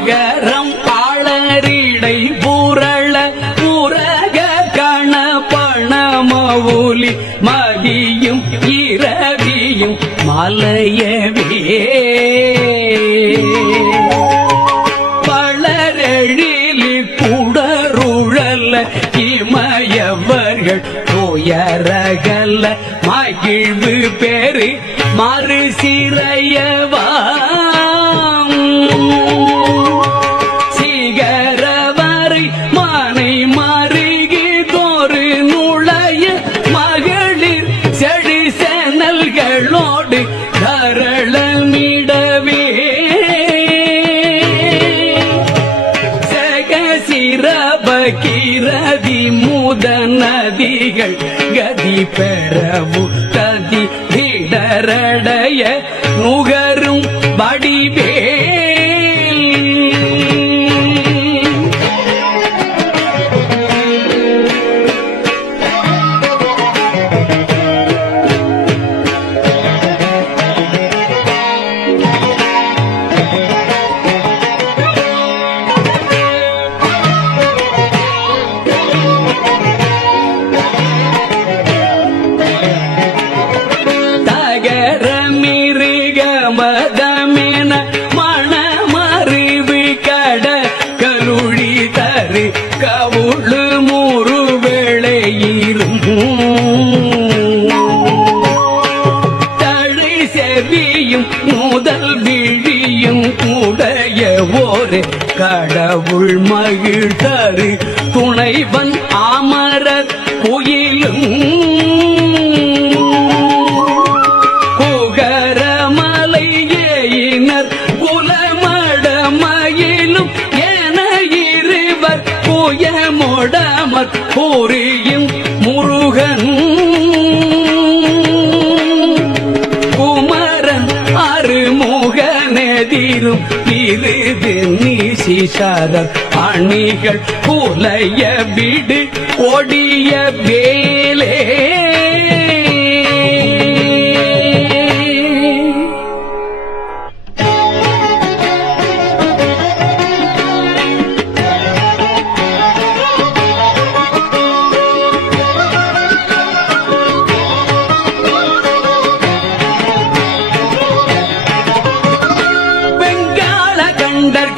மகரம் ஆளரிடை பூரள உரக கண பணமவுலி மதியும் இரவியும் மலையவே பளரெழிலி குடருழல இமயவர்கள் துயரகல்ல மகிழ்வு பெரு மறு சிறையவா சிகரவரை மனை மருகி தோறு நுழைய மகளிர் செடி செனல்களோடு தரளமிடவே சிரபகிரதி முத நதிகள் கதி பெறவு கதி திடரடைய நுகரும் வடிவே மதமென மணமறிவு கட கருளி தரு கவுளு மூறு வேளையிலும் தழை செவியும் முதல் விழியும் உடைய ஒரு கடவுள் மகிழ் தரு துணைவன் அமரர் குயிலும் குலமடமயிலும் என இருவர் புயமொடமற் புரியும் முருகன் குமரன் அருமுகனெதிரும் இருது நீசிசரர் அணிகள் புலைய விடு ஒடிய வேலே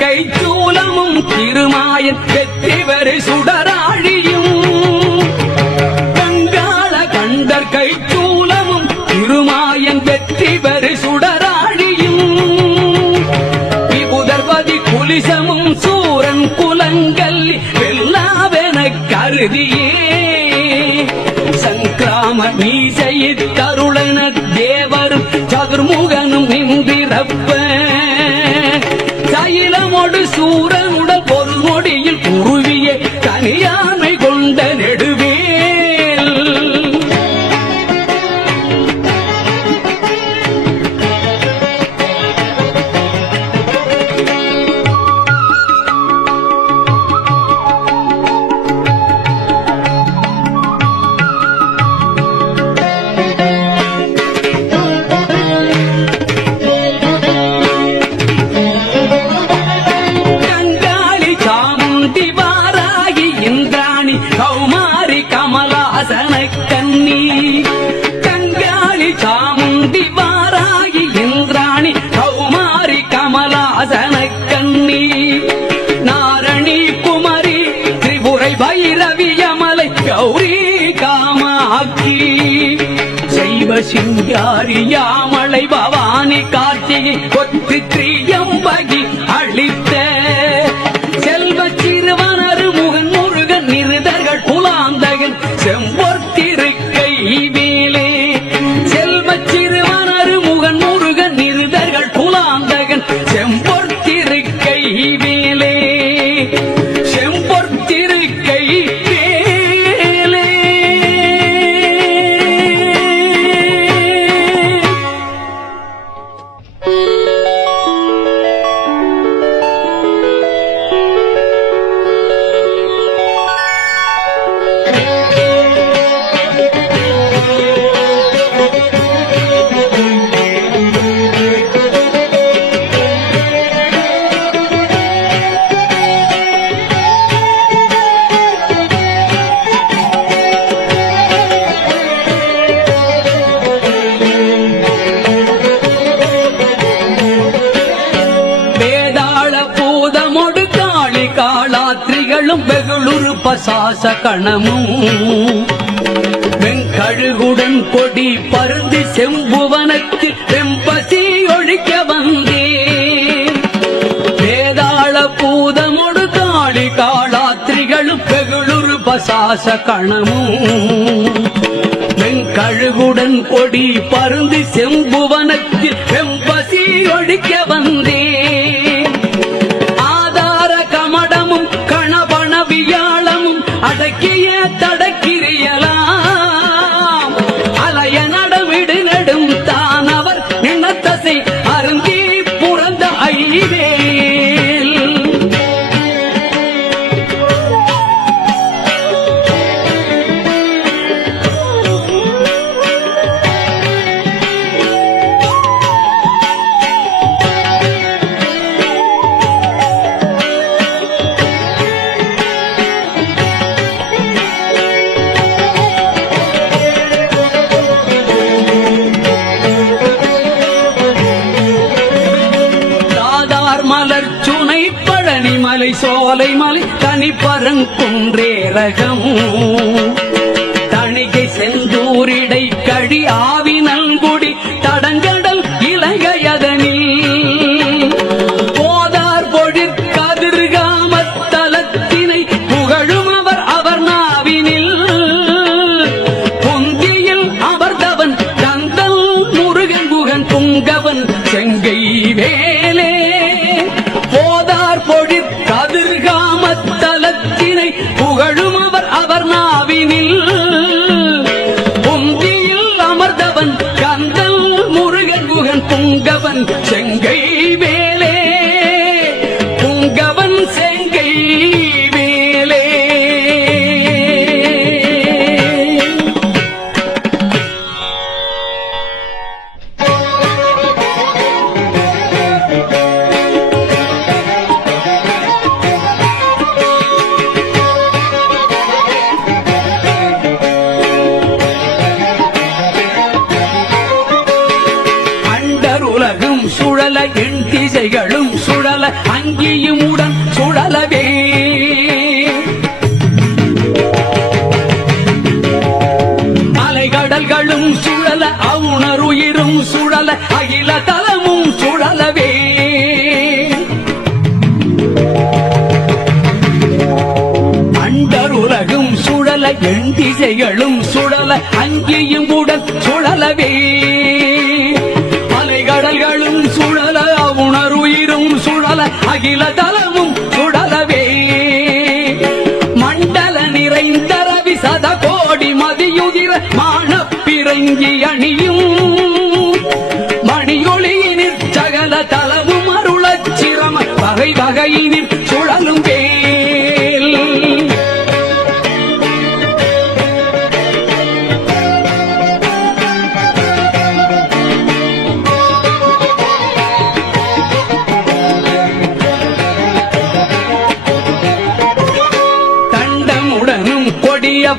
கைச்சூலமும் திருமாயன் வெற்றிவரு சுடராழியும் கங்காள கண்டர் கைச்சூலமும் திருமாயன் வெற்றிவரு சுடராழியும் விபுதர்வதி குலிசமும் சூரன் குலங்கல்லி வெல்லாவென கருதியே சங்கிராம மீசையிற் கருளன தேவரும் சதுர்முகனும் நின்றிரப்ப சயிலமோடு சூரனுடன் ஒரு நொடியில் குருவிய தனியாமை கொண்ட நெடுவேல் கண்ணி கங்காளி சாமுண்டி வாராகி இந்திராணி கௌமாரி கமலாசன கண்ணி நாரணி குமரி திரிபுரை பைரவி யமலை கௌரி காமாட்சி சைவ சிங்காரி யாமலை பவானி கார்த்திகை கொத்து திரியம்பகி அளித்த செல்வ சிறுவனரு முகன் முருகன் நிருதர்கள் குலாந்தகன் செம்பொற்திருக்கை வேலே செல்வ சிறுவனரு முகன் முருகன் நிருதர்கள் குலாந்தகன் செம்பொற்திருக்கை வேலே செம்பொற்திருக்கை வேலே வேதாள பூதமொடு காளி காளாத்திரிகளும் வெகுளுரு பசாச கணமும் வெங்கழுகுடன் கொடி பருந்தி செம்புவனத்தில் வெம்பசி ஒழிக்க வந்தேன். வேதாள பூதமொடு காளி காளாத்திரிகளும் வெகுளுரு பசாச கணமும் வெங்கழுகுடன் கொடி பருந்தி செம்புவனத்தில் வெம்பசி ஒழிக்க வந்தேன். ஆதார கமடமும் கணபண வியாழமும் அடக்கிய தடக்கிரியலாம் அலைய நடவிடு நெடும் தானவர் நினத்தசை அருந்தி புறந்த ஐவேல். பழனிமலை சோலை மலை தனிப்பரங்குன்றேரகம் தணிகை செந்தூரிடை கடி ஆவி நல்குடி தடங்கடல் இலங்கையதனில் போதார் பொழிற் கதிர்காமத்தலத்தினை புகழும் அவர் நாவினில் பொந்தியில் அமர்ந்தவன் தந்தல் முருகன் குகன் புங்கவன் செங்கை வேலே. போதார் பொழிற் கதிர்காமத்தலத்தினை புகழும் அவர் நாவினில் பொந்தியில் அமர்ந்தவன் கந்தல் முருகன் குகன் புங்கவன் செங்கை வேலே புங்கவன் செங்கை வேலே. சுழல எண் திசைகளும் சுழல அங்கியும் உடன் சுழலவே அலைகடல்களும் சுழல அவுணருயிரும் சுழல அகில தலமும் சுழலவே அண்டருலகும் சுழல எண் திசைகளும் சுழல அங்கியும் உடன் சுழலவே கடல்களும் சுழல உணர்வுயிரும் சுழல அகில தலமும் சுழலவே மண்டல நிறைந்தரவி சத கோடி மதியுதிர மானப்பிறங்கி அணியும் மணியொளியினிற் சகல தலமும் அருளச் சிரம வகை வகையினிற் சுழலும் வேல்.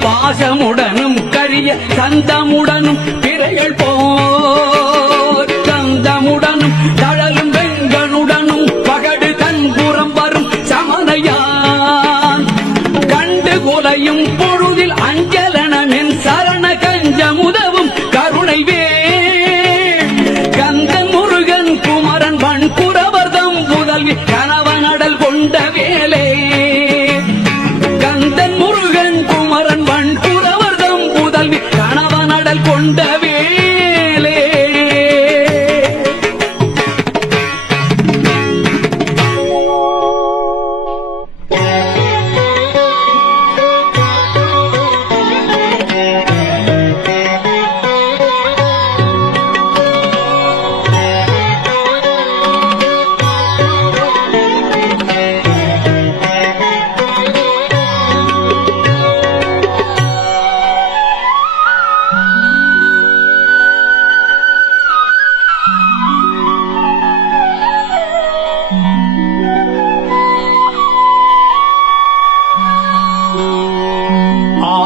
பாசமுடனும் கழிய சந்தமுடனும் பிறைகள் போர் சந்தமுடனும் தழலும் வெங்கனுடனும் பகடு தன்புறம் வரும் சமனையான் கண்டு குலையும் பொழுதில் அஞ்சலனமென் சரண கஞ்சமுதவும் கருணை வேல் கந்தன் முருகன் குமரன் வண்குரவர்தம் புதல்வி கணவனடல் கொண்ட வேலே கந்தன் முருகன் குமரன் வண்குரவர்தம் புதல்வி கணவனடல் கொண்ட வேலே.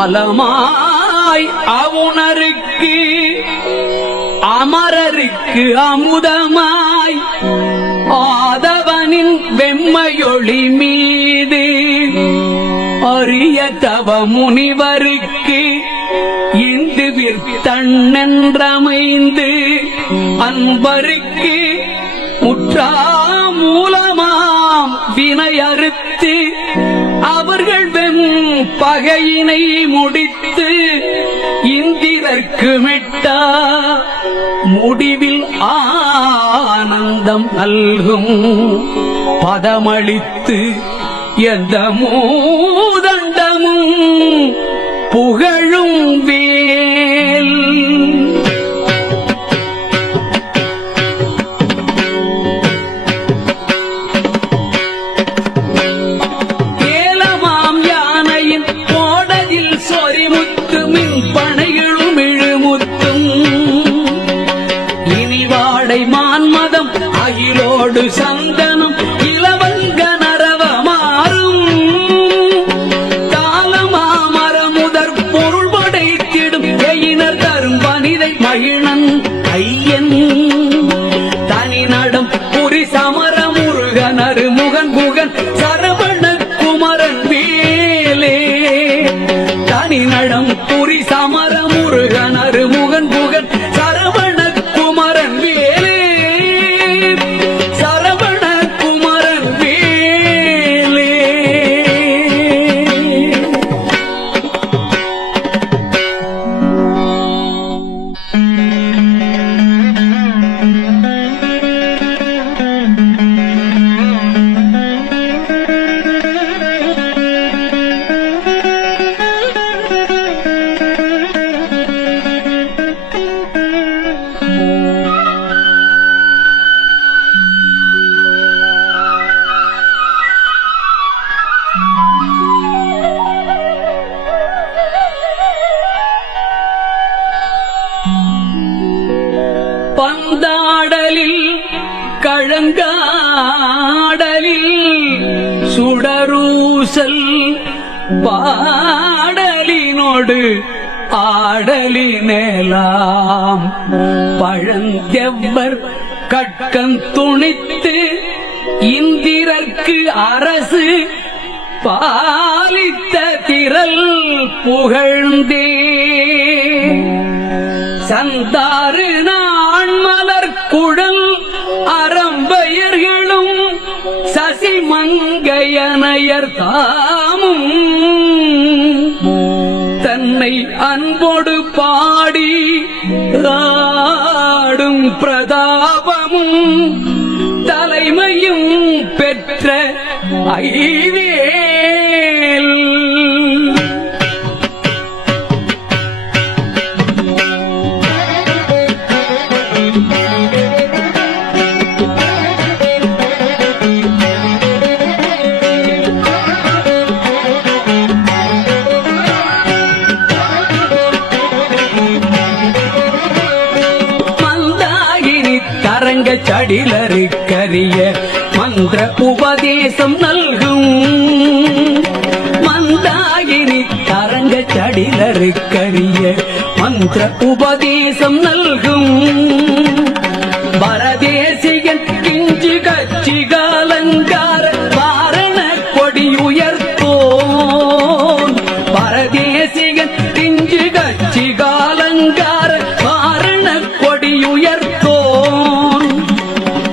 ஆலமாய் அவுணருக்கு அமரருக்கு அமுதமாய் ஆதவனே வெம்மையொளி மீது அரிய தவ முனிவருக்கு இந்து விற்தன்னென்றமைந்து அன்பருக்கு முற்றா மூலமாம் வினையறுத்து அவர்கள் பகையினை முடித்து இந்திரர்க்கு மிட்டா முடிவில் ஆனந்தம் நல்கும் பதமளித்து எந்த மூதண்டமும் புகழும் வேல். ஏலமாம் யானையின் கோடதில் சொரிமுத்து மின் பனைகளும் இழுமுத்தும் இனிவாடை மான்மதம் அகிலோடு சந்தனம் இளவங்க நரவமாறும் காலமாமரமுதற் பொருள் படைத்திடும் எயினர் தரும் பனிதை மகிழன் ஐயன் தனி நடம் புரி சமர முருகனரு முகன் குகன் சரவண குமரன் வேலே தனி நடம் புரி சமர முருகனரு முகன் குகன் சரவண குமரன் வேலே சரவண குமரன் வேலே. பந்தாடலில் கழங்காடலில் சுடரூசல் பாடலினோடு ஆடலினேலாம் பழந்தெவ்வர் கட்கன் துணித்து இந்திரர்க்கு அரசு பாலித்த திரள் புகழ்ந்தே சந்தாறு நாண்மலர் குழல் அறம்பயர்களும் சசிமங்கையனையர் தாமும் தன்னை அன்போடு பாடி ஆடும் பிரதாபமும் தலைமையும் பெற்ற ஐவேல். சடிலருக்கரிய மந்திர உபதேசம் நல்கும் மந்தாயினி தரங்க சடிலருக்கரிய மந்திர உபதேசம் நல்கும் பரதேசிகன் கிஞ்சி கச்சிகாலங்கார வாரண கொடியுயர்த்தோன் பரதேசிகன் கிஞ்சி கச்சிகாலங்கார வாரண கொடியுயர்த்தோன்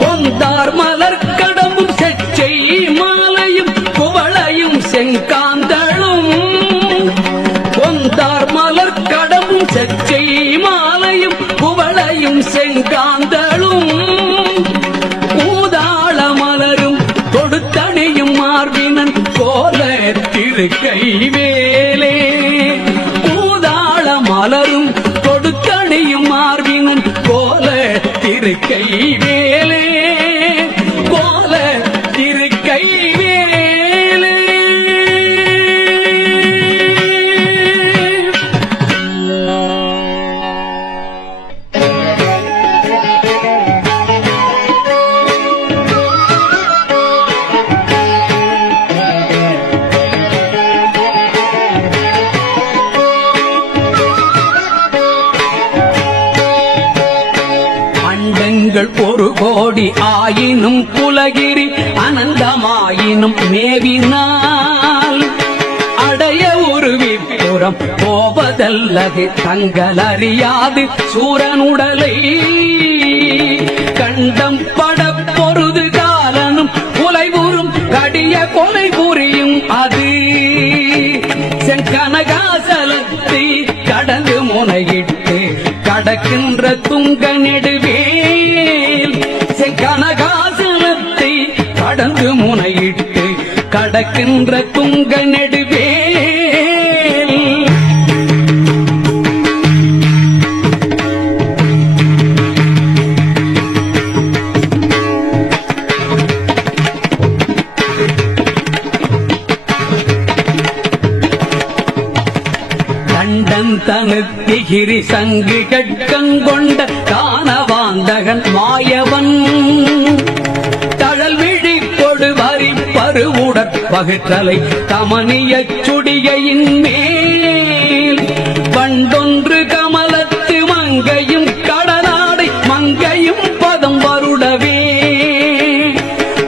பொந்தார் மலர் கடம்பும் செச்சை மாலையும் குவளையும் செங்காந்தளும் பொந்தார் மலர் கடம்பும் செச்சை மாலையும் குவளையும் செங்காந்தளும் ஊதாள மலரும் தொடுத்தணியும் மார்பினன் கோல திருக்கைவேலே ஊதாள மலரும் தொடுத்தணியும் மார்பினன் கோல திருக்கைவேலே கோல திருக்கைவேலே. அண்டங்கள் ஒரு கோடி ஆயினும் புலகிரி அனந்தமாயினும் மேவினால் அடைய உருவிப்புறம் போவதல்லது தங்கள் அறியாது சூரனுடலை கண்டம் பட பொருது காலனும் புலைவுறும் கடிய கொலை புரியும் அது செங்கனகாசலத்தை கடந்து முனையிட்டு கடக்கின்ற துங்க நெடுவேல் செங்கனகாசலத்தை கடந்து முனையிட்டு கடக்கின்ற துங்க நெடுவேல் கண்டன் தனுத்திகிரி சங்கு கட்கங்கொண்ட காணவாந்தகன் மாயவன் தழல் விழி கொடுவரி பருவுடற் பகுற்றலை தமனிய சுடிகையின் மேல் வண்டொன்று கமலத்து மங்கையும் கடலாடை மங்கையும் பதம் வருடவே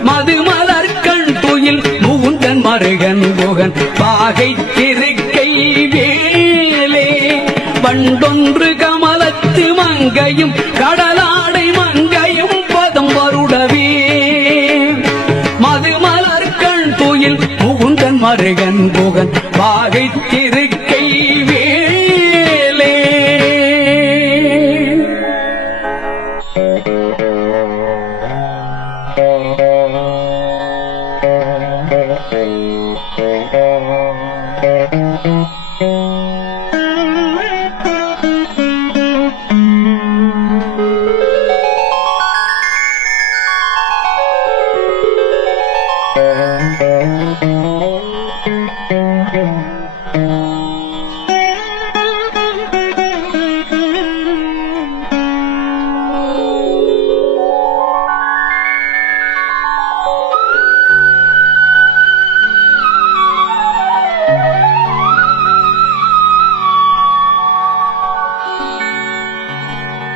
மதுமலர்கண் துயில் முகுந்தன் மருகன் புகன் பாகை திருக்கை வேலே வண்டொன்று கமலத்து மங்கையும் கடலாடை மங்கையும் பதம் வருடவே மதுமலர்கண் துயில் முகுந்தன் மருகன் புகன் பாகை திருக்கை வேலே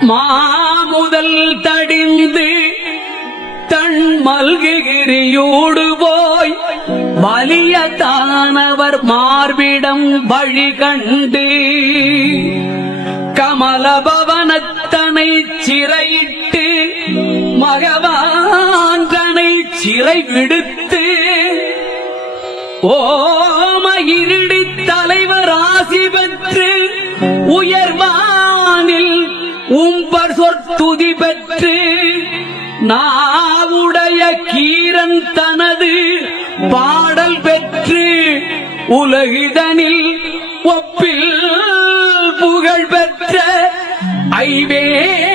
மாமுதல் தடிந்து தன் மல்கிரியோடு போய் வலிய தானவர் மார்பிடம் வழி கண்டு கமலபவனத்தனை சிறையிட்டு மகவான்றனை சிறை விடுத்து ஓமகிரிடி தலைவர் ஆசி பெற்று உயர்வானில் உம்பர் சொற்துதி பெற்று நாவுடைய கீரன் தனது பாடல் பெற்று உலகிதனில் ஒப்பில் புகழ் பெற்ற ஐவேல்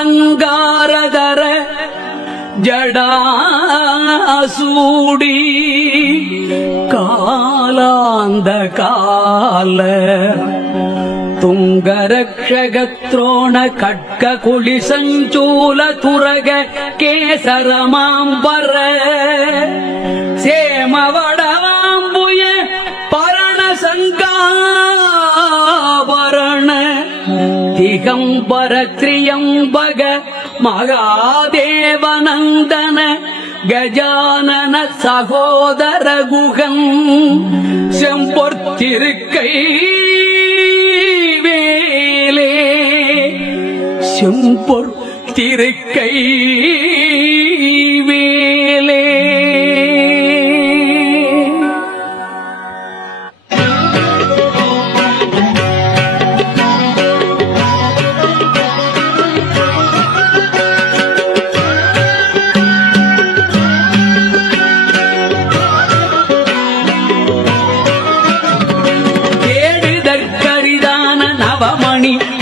பிரபாலங்காரதர ஜடாசூடி காலாந்த கால துங்கரக்ஷகத்ரோண கட்க குளி சஞ்சூல துரக கேசரமாம்பர சேமவடவாம்புய பரண சங்காபரண திகம்பர திரியம்பக மகாதேவநந்தன கஜானன சகோதர குகன் செம்பொற்திருக்கை வேலே செம்பொற்திருக்கை வேலே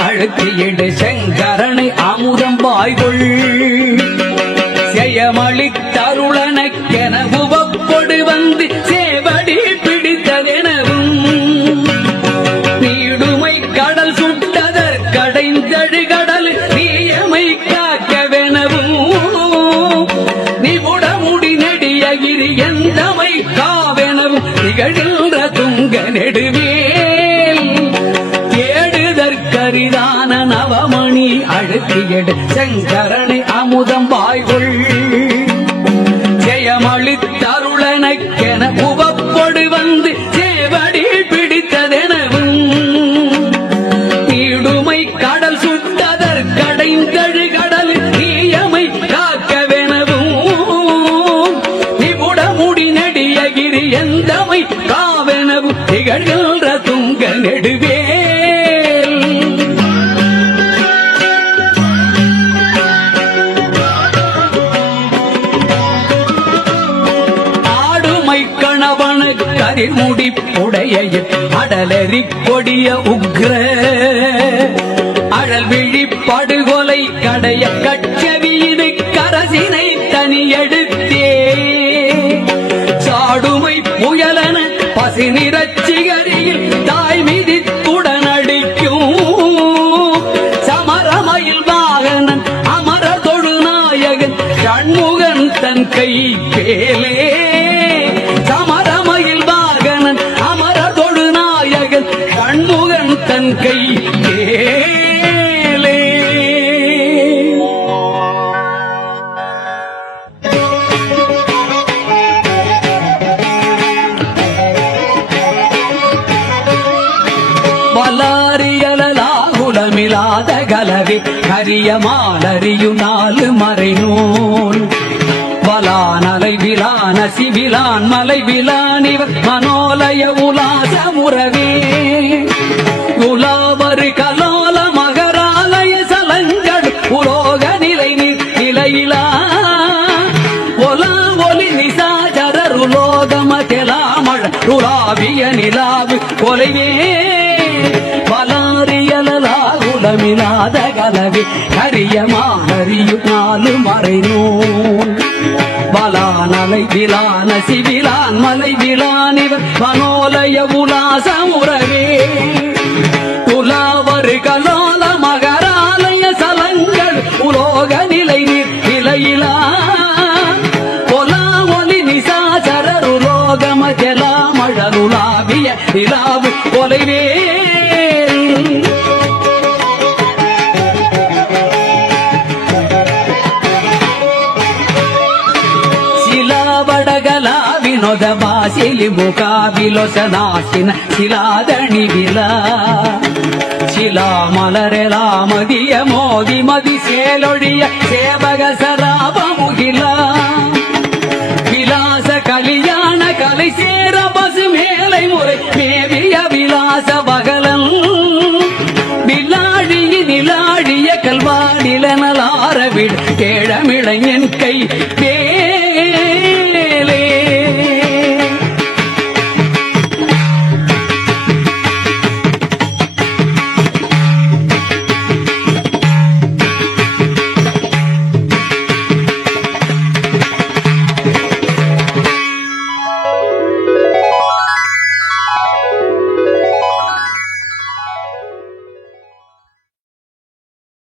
அழுத்தியிடு செங்கரணை அமுதம் வாய்கொள் செயமளித்தருளனக்கென உவப்பொடு நெடுவேல் தேடுதற்கரிதான நவமணி அழுத்தியடு செங்கரணை அமுதம் வாய்கொள் ஜெயமளித்தருளனக்கென உவப்பொடு வந்து சேவடி பிடித்ததெனவும் நீடுமை கடல் சுட்டதற்கடைந்தழு கடல் நீயமை காக்கவெனவும் நிபுடமுடி நெடியகிரி எந்தமை காவெனவும் திகழ்கின்ற துங்க நெடுவேல் கரிமுடி உடைய அடலறி கொடிய உக்ர அழல் விழி படுகொலை கடைய கட்சவியினை கரசினை தனி எடுத்தே சாடுமை புயலன பசி நிறச்சிகரியில் தாய் மிதித்துடன் அடிக்கும் சமரமயில் வாகனன் அமர தொழுநாயகன் சண்முகன் தன் கை பேலே தன் கை கேலே வல்லாரியலாகுலமிலாத கலவி கரிய மாலறியு நாலு மறைநூல் வலானலை விலான சிவிலான் மலை விலானிவர் மனோலய உலாசமுறவே உலாவரு கலோல மகராலய சலங்கள் உலோக நிலை நிலையிலா ஒலா ஒலி நிசாச்சரர் உலோகம தெலாமழ உலாவிய நிலாவு கொலைவே வலாரியலாகுலமிலாத கலவி கரியமானறியு நாலு மறைநூல் வலானலை விலான சிவிலான் மலை விலானிவர் மனோலய உலாசமுறவே உலாவரு கலோல மகராலய சலங்கள் உலோக நிலை நிலையிலா ஒலா ஒலி நிசாச்சரர் உலோகம ஜலாமழலுலாவிய நிலாவு கொலைவே వినోదవాసిలి ముఖావిలోచనాసిన శిలాదణి విలా శిలా మలరెలా మదియ మోది మది సేలొడియ సేవగ సరాపముగిలా విలాస కళ్యాణ కలిసే